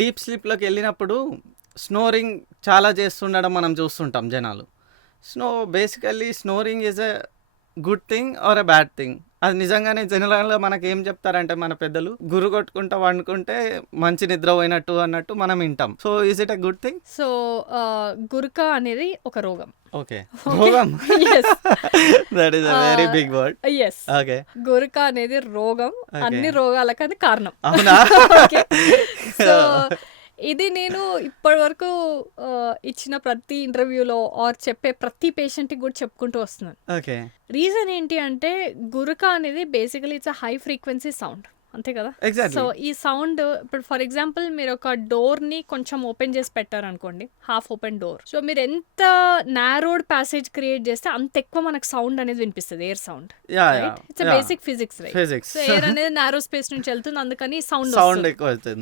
Deep స్లీప్లోకి వెళ్ళినప్పుడు snoring చాలా చేస్తుండడం మనం చూస్తుంటాం జనాలు. Basically snoring is a good thing or a bad thing? అది నిజంగానే జనరల్గా మనకి ఏం చెప్తారంటే మన పెద్దలు, గురు కొట్టుకుంటా వండుకుంటే మంచి నిద్ర పోయినట్టు అన్నట్టు మనం వింటాం. So is it a good thing? So గురక అనేది ఒక రోగం. ఓకే, రోగం. Yes. That is a very big word. Yes, okay, గురక అనేది రోగం. అన్ని రోగాలకు అది కారణం. అవునా? సో ఇది నేను ఇప్పటి వరకు ఇచ్చిన ప్రతి ఇంటర్వ్యూలో ఆర్ చెప్పే ప్రతి పేషెంట్కి కూడా చెప్పుకుంటూ వస్తున్నాను. ఓకే, రీజన్ ఏంటి అంటే గురక అనేది basically it's a high frequency sound, అంతే కదా. ఎగ్జాక్ట్లీ. సో ఈ సౌండ్ ఇప్పుడు ఫర్ ఎగ్జాంపుల్ మీరు ఒక డోర్ ని కొంచెం ఓపెన్ చేసి పెట్టారనుకోండి, హాఫ్ ఓపెన్ డోర్. సో మీరు ఎంత నారోడ్ ప్యాసేజ్ క్రియేట్ చేస్తే అంత ఎక్కువ మనకు సౌండ్ అనేది వినిపిస్తుంది, air sound. It's basic physics, right? Physics. So air అనేది నారో స్పేస్ నుంచి వెళ్తుంది, అందుకని సౌండ్ సౌండ్ ఎక్కువ అవుతుంది.